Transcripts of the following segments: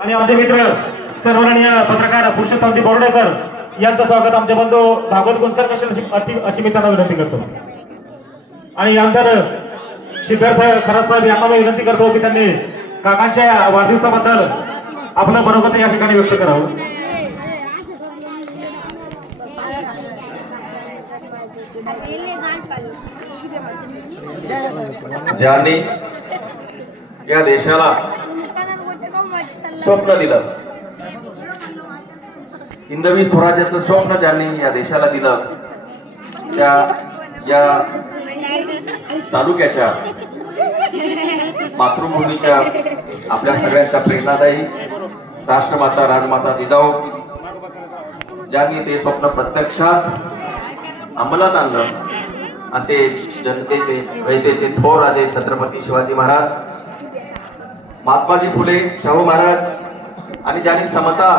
आणि आमचे मित्र सर्वमाननीय पत्रकार पुरुषोत्तम बोर्डे सर यांचं स्वागत आमचे बंधू भागवत गुंजकर कशेल अशी मी त्यांना विनंती करतो। आणि यानंतर सिद्धार्थ खरात साहेब यांना मी विनंती करतो की त्यांनी काकांच्या वाढदिवसाबद्दल आपलं मनोगत या ठिकाणी व्यक्त करावं। ज्यांनी या देशाला स्वप्न दिलं, हिंदवी स्वराज्याचं स्वप्न ज्यांनी या देशाला दिलं, त्या या तालुक्याच्या मातृभूमीच्या आपल्या सगळ्यांच्या प्रेरणादायी राष्ट्रमाता राजमाता जिजाऊ ज्यांनी ते स्वप्न प्रत्यक्षात अंमलात आणलं असे जनतेचे रयतेचे थोर राजे छत्रपती शिवाजी महाराज, महात्माजी फुले, शाहू महाराज आणि ज्यांनी समता,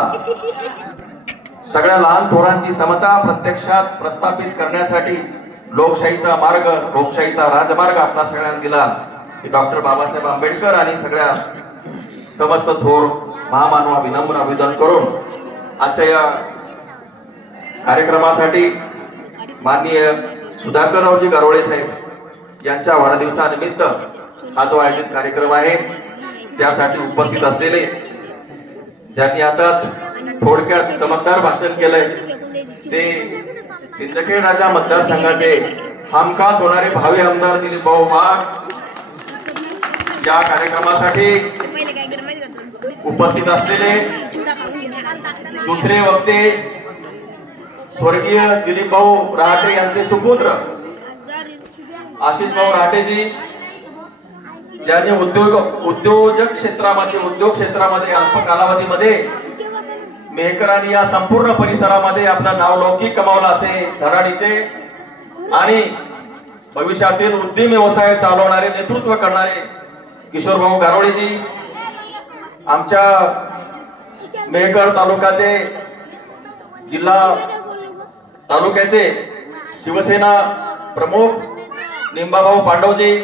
सगळ्या लहान थोरांची समता प्रत्यक्षात प्रस्थापित करण्यासाठी लोकशाहीचा मार्ग, लोकशाहीचा राजमार्ग आपला सगळ्यांना दिला की डॉक्टर बाबासाहेब आंबेडकर आणि सगळ्या समस्त थोर महामानवा विनम्र अभिवादन करून आजच्या या कार्यक्रमासाठी माननीय सुधाकररावजी गारोळे साहेब यांच्या वाढदिवसानिमित्त हा जो आयोजित कार्यक्रम आहे त्यासाठी उपस्थित असलेले, ज्यांनी आताच थोडक्यात चमकदार भाषण केलंय ते सिंदखेड राजा मतदारसंघाचे हमखास होणारे भावी आमदार दिलीप भाऊ वाघ या कार्यक्रमासाठी उपस्थित असलेले दुसरे वक्ते स्वर्गीय दिलीप भाऊ रहाटे यांचे सुपुत्र आशिष भाऊ रहाटेजी, ज्यांनी उद्योग क्षेत्रामध्ये अल्प कालावधीमध्ये मेहकरांनी या संपूर्ण परिसरामध्ये आपलं नावलौकिक कमावलं असे धडाडीचे आणि भविष्यातील उद्यम व्यवसाय चालवणारे, नेतृत्व करणारे किशोर भाऊ गारोळेजी, आमच्या मेहकर तालुक्याचे जिल्हा तालुक्याचे शिवसेना प्रमुख निंबाभाऊ पांडवजी,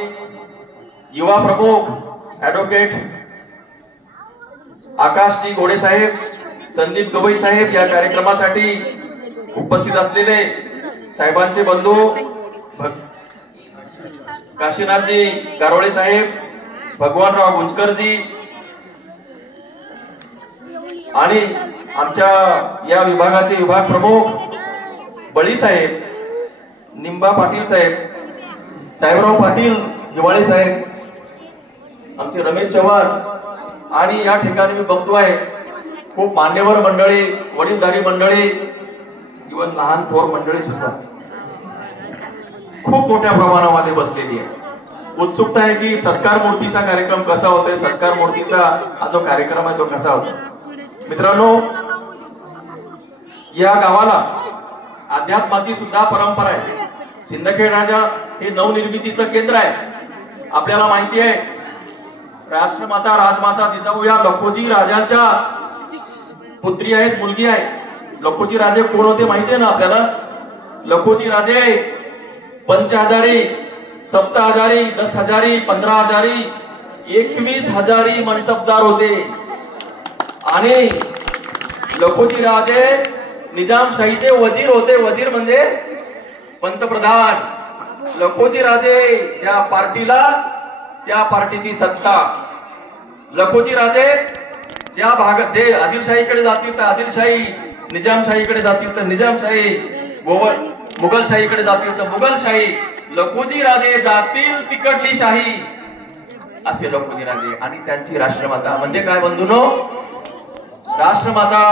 युवा प्रमुख ऍडव्होकेट आकाशजी घोडे साहेब, संदीप गवई साहेब या कार्यक्रमासाठी उपस्थित असलेले साहेबांचे बंधू काशीनाथजी गारोळे साहेब, भगवानराव गुंजकरजी आणि आमच्या या विभागाचे विभाग प्रमुख बळी साहेब, निंबा पाटील साहेब, साहेबराव पाटील हिवाळे साहेब, आमचे रमेश चव्हाण आणि या ठिकाणी मी बघतोय खूप मान्यवर मंडळी, वडीलधारी मंडळी, इव्हन लहान थोर मंडळी सुद्धा खूप मोठ्या प्रमाणामध्ये बसलेली आहे। उत्सुकता आहे की सत्कार मूर्तीचा कार्यक्रम कसा होतोय, सत्कार मूर्तीचा हा जो कार्यक्रम आहे तो कसा होतो। मित्रांनो, या गावाला अध्यात्माची सुद्धा परंपरा आहे। सिंदखेड राजा हे नवनिर्मितीचं केंद्र आहे। आपल्याला माहिती आहे राष्ट्रमाता राजमाता जिजाऊ या लखोजी राजांच्या पुत्री आहेत, मुलगी आहे। लखोजी राजे कोण होते माहिती आहे ना आपल्याला? लखोजी राजे 5000, 7000, 10,000, 15,000, 21,000 मनसबदार होते आणि लखोजी राजे निजामशाहीचे वजीर होते। वजीर म्हणजे पंतप्रधान। लखोजी राजे ज्या पार्टीला त्या पार्टीची सत्ता। लखोजी राजे ज्या भागात जे आदिलशाहीकडे जातील तर आदिलशाही, निजामशाहीकडे जातील तर निजामशाही, मुघलशाहीकडे जातील तर मुघलशाही। लखोजी राजे जातील तिकडली शाही असे लखोजी राजे आणि त्यांची राष्ट्रमाता म्हणजे काय बंधूंनो? राष्ट्रमाता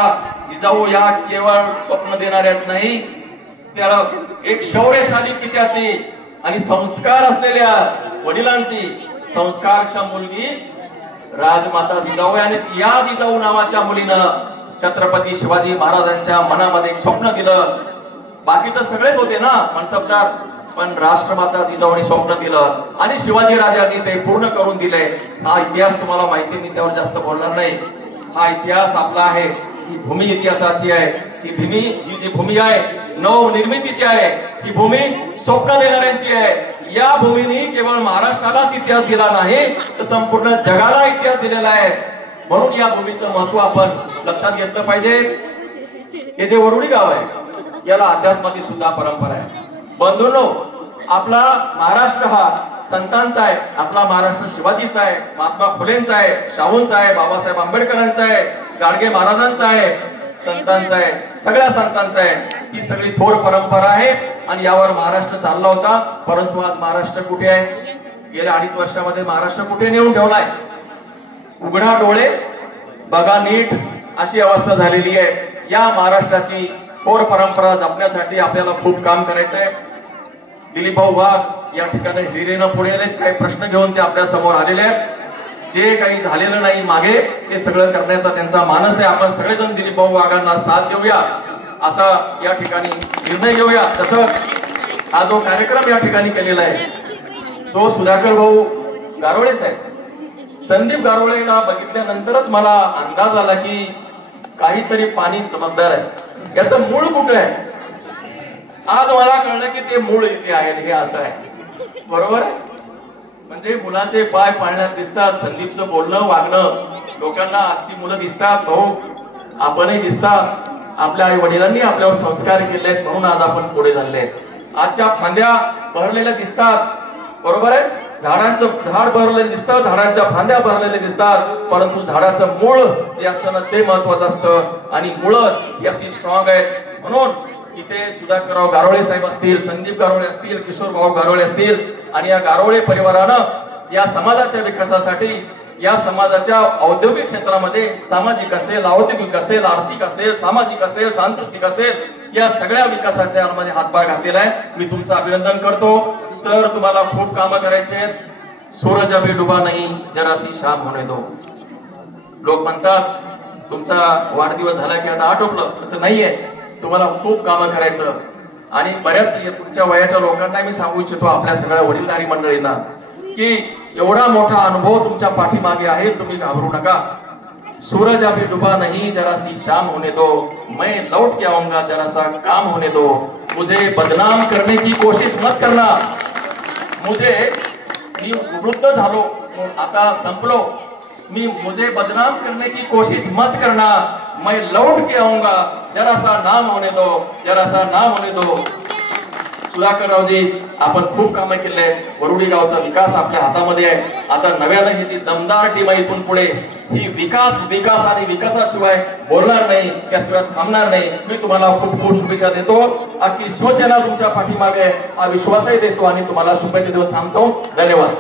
जिजाऊ या केवळ स्वप्न देणाऱ्यात नाही, त्याला एक शौर्यशाली पित्याची आणि संस्कार असलेल्या वडिलांची संस्कारक्षम मुलगी राजमाता जिजाऊ आणि या जिजाऊ नावाच्या मुलीनं छत्रपती शिवाजी महाराजांच्या मनामध्ये एक स्वप्न दिलं। बाकी तर सगळेच होते ना मनसबदार, पण राष्ट्रमाता जिजाऊने स्वप्न दिलं आणि शिवाजी राजांनी ते पूर्ण करून दिले। हा इतिहास तुम्हाला माहिती, मी त्यावर जास्त बोलणार नाही। हा इतिहास आपला आहे, ही भूमी इतिहासाची आहे। ही जी भूमी आहे नवनिर्मितीची आहे, ही भूमी स्वप्न देणाऱ्यांची आहे। या भूमीने केवळ महाराष्ट्रालाच इतिहास दिला नाही तर संपूर्ण जगाला इतिहास दिलेला आहे। म्हणून या भूमीचं महत्व आपण लक्षात घेतलं पाहिजे. हे जे वरुडी गाव आहे याला अध्यात्माची सुद्धा परंपरा आहे. बंधूंनो, आपला महाराष्ट्र हा संतांचा आहे. आपला महाराष्ट्र शिवाजीचा आहे, महात्मा फुलेंचा आहे, शाहूंचा आहे, बाबासाहेब आंबेडकरांचा आहे, गाडगे महाराजांचा आहे, संतांचा आहे, सगळ्या संतांचा आहे. ही सगळी थोर परंपरा आहे आणि यावर महाराष्ट्र चालला होता. परंतु आज महाराष्ट्र कुठे आहे? गेल्या 2.5 वर्षामध्ये महाराष्ट्र कुठे नेऊन ठेवलाय? उघडा डोळे बघा नीट अशी अवस्था झालेली आहे. या महाराष्ट्राची थोर परंपरा जपण्यासाठी आपल्याला खूप काम करायचं आहे. दिलीप भाऊ वाघ या ठिकाणी हिरेनं पुढे आलेत. काही प्रश्न घेऊन ते आपल्या समोर आलेले आहेत. जे काही झालेलं नाही मागे ते सगळं करण्याचा त्यांचा मानस आहे. आपण सगळेजण दिलीप भाऊ वाघांना साथ देऊया, असा या ठिकाणी निर्णय घेऊया. तसं हा जो कार्यक्रम या ठिकाणी केलेला आहे तो सुधाकर भाऊ गारोळे साहेब, संदीप गारोळेला बघितल्यानंतरच मला अंदाज आला की काहीतरी पाणी चमकदार आहे. याचं मूळ कुठे आहे? आज मला कळलं की ते मूळ इथे आहे. हे असं आहे, बरोबर आहे. म्हणजे मुलाचे पाय पाळण्यात दिसतात, संदीपचं बोलणं वागणं लोकांना आजची मुलं दिसतात. भाऊ आपणही दिसतात. आपल्या आई वडिलांनी आपल्यावर संस्कार केले आहेत म्हणून आज आपण पुढे झाले आहेत. आजच्या फांद्या बहरलेल्या दिसतात, बरोबर आहे. झाडांचं झाड बहरलेलं दिसतं, झाडांच्या फांद्या बहरलेल्या दिसतात, परंतु झाडाचं मूळ जे असतं ना ते महत्वाचं असतं आणि मुळं ही अशी स्ट्रॉंग आहेत. म्हणून इथे सुधाकरराव गारोळे साहेब असतील, संदीप गारोळे असतील, किशोर भाऊ गारोळे असतील आणि या गारोळे परिवारानं या समाजाच्या विकासासाठी, या समाजाच्या औद्योगिक क्षेत्रामध्ये सामाजिक असेल, औद्योगिक असेल, आर्थिक असेल, सामाजिक असेल, सांस्कृतिक असेल, या सगळ्या विकासाच्या मध्ये हातभार घातलेला आहे. मी तुमचं अभिनंदन करतो. सर, तुम्हाला खूप कामं करायचे आहेत. सूरज अभी डुबा नाही जरासी शाम होने दो. लोक म्हणतात तुमचा वाढदिवस झाला की आता आटोपलं. असं नाहीये. तुम्हाला खूप कामं करायचं आणि बऱ्याच तुमच्या वयाच्या लोकांना मी सांगू इच्छितो, आपल्या सगळ्या वडीलधारी मंडळींना, की एवढा मोठा अनुभव तुमच्या पाठीमागे आहे. तुम्ही घाबरू नका. सूरज अभी डुबा नहीं जरा सी शाम होने दो, मैं लौट के आऊंगा जरा सा काम होने दो, मुझे बदनाम करने की कोशिश मत करना. मी वृद्ध झालो, आता संपलो, मुझे बदनाम करने की कोशिश मत करना, मैं लौट के आऊंगा जरा सा नाम होने दो, जरा सा नाम होने दो. सुधाकररावजी, आपण खूप कामं केले. वरुडी गावचा विकास आपल्या हातामध्ये आहे. आता नव्यानं ही जी दमदार टीम आहे इथून पुढे ही विकास विकास आणि विकासाशिवाय बोलणार नाही, त्याशिवाय थांबणार नाही. मी तुम्हाला खूप खूप शुभेच्छा देतो. अख्खी शिवसेना तुमच्या पाठीमागे हा विश्वासही देतो आणि तुम्हाला शुभेच्छा देऊन थांबतो. धन्यवाद.